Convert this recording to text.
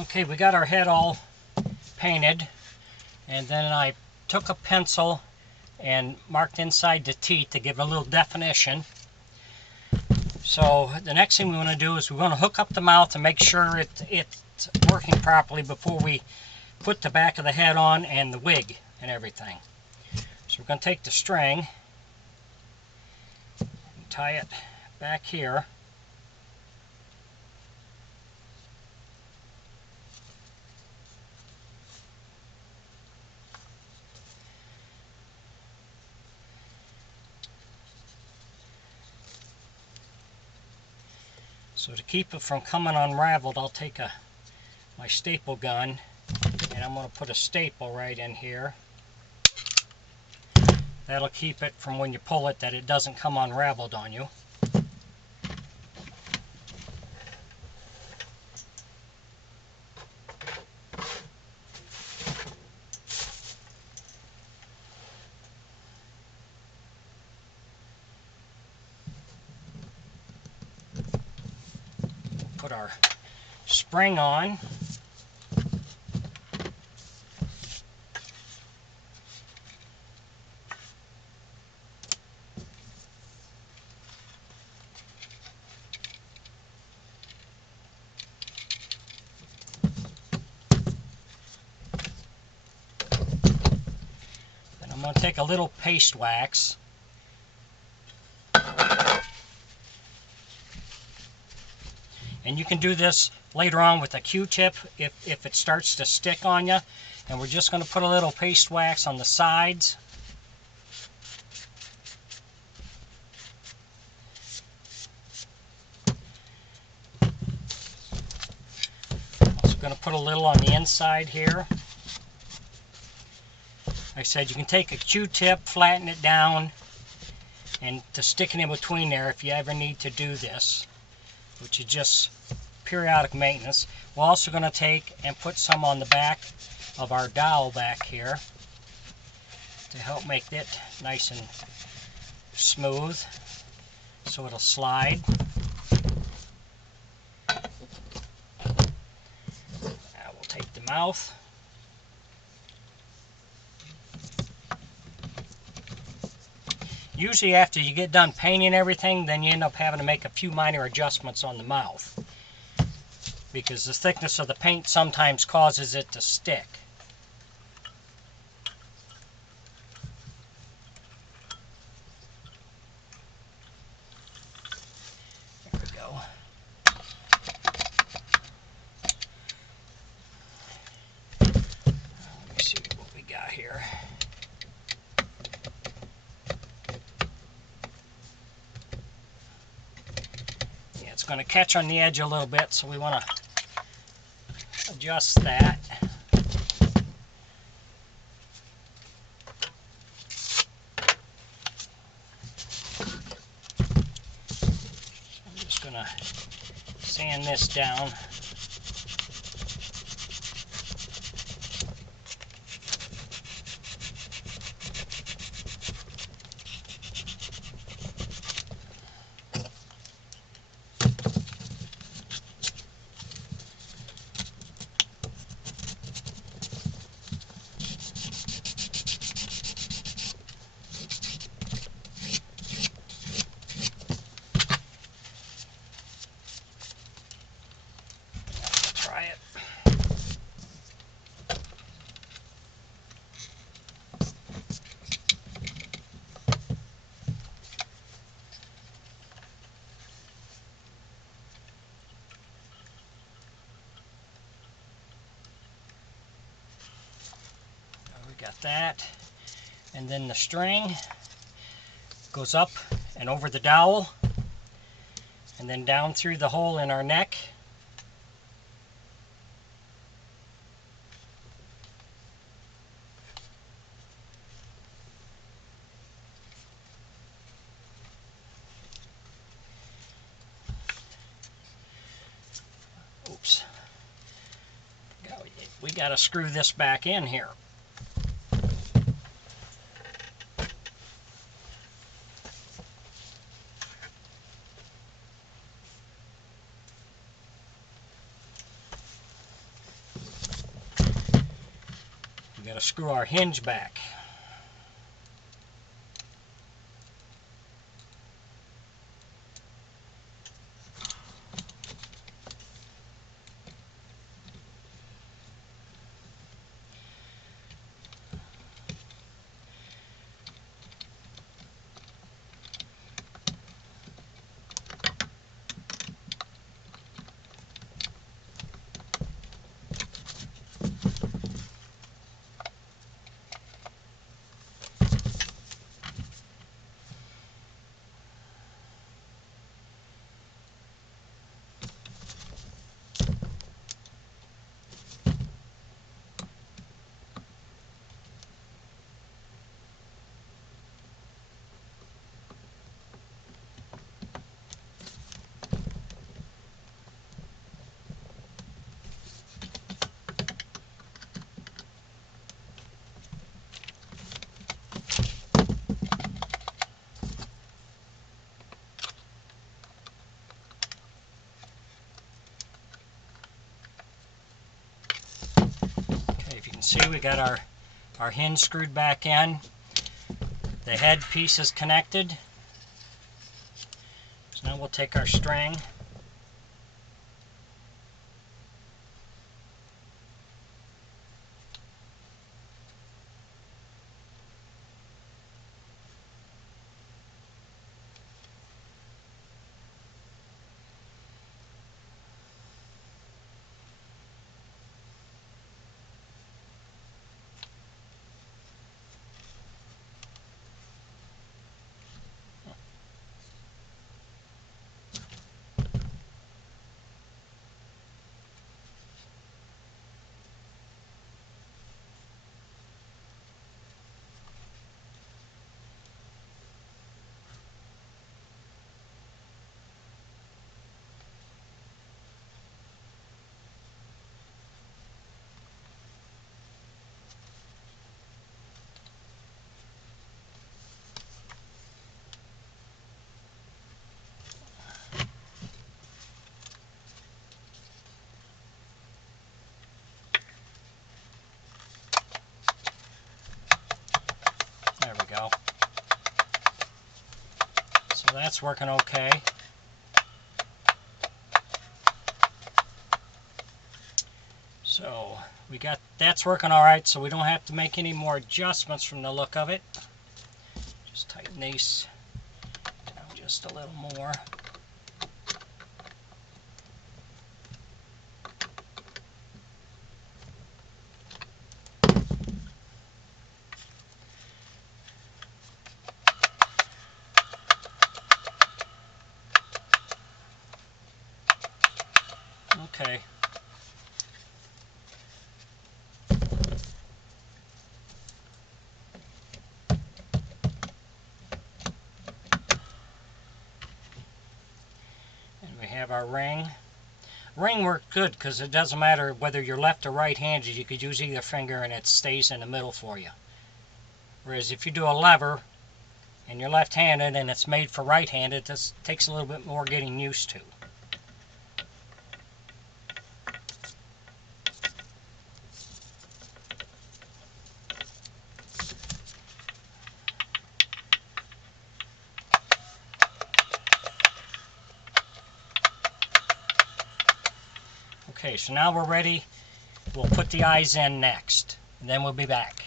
Okay, we got our head all painted, and then I took a pencil and marked inside the teeth to give a little definition. So the next thing we want to do is we want to hook up the mouth and make sure it's working properly before we put the back of the head on and the wig and everything. So we're going to take the string and tie it back here. So to keep it from coming unraveled, I'll take my staple gun and I'm going to put a staple right in here. That'll keep it from when you pull it that it doesn't come unraveled on you. Put our spring on. Then I'm going to take a little paste wax. And you can do this later on with a Q-tip if it starts to stick on you. And we're just going to put a little paste wax on the sides. Also going to put a little on the inside here. Like I said, you can take a Q-tip, flatten it down, and to stick it in between there if you ever need to do this, which is just periodic maintenance. We're also going to take and put some on the back of our dowel back here to help make it nice and smooth so it'll slide. Now we'll take the mouth. Usually after you get done painting everything, then you end up having to make a few minor adjustments on the mouth, because the thickness of the paint sometimes causes it to stick. There we go. Let me see what we got here. Yeah, it's going to catch on the edge a little bit, so we want to adjust that. I'm just going to sand this down. Try it. We got that, and then the string goes up and over the dowel and then down through the hole in our neck. Oops. We got to screw this back in here. got to screw our hinge back. If you can see, we got our hinge screwed back in. The head piece is connected. So now we'll take our string. There we go. So that's working okay. So we got that's working all right, so we don't have to make any more adjustments from the look of it. Just tighten these down just a little more. Okay. And we have our ring. Ring worked good because it doesn't matter whether you're left or right-handed. You could use either finger and it stays in the middle for you. Whereas if you do a lever and you're left-handed and it's made for right-handed, this takes a little bit more getting used to. Okay, so now we're ready. We'll put the eyes in next, and then we'll be back.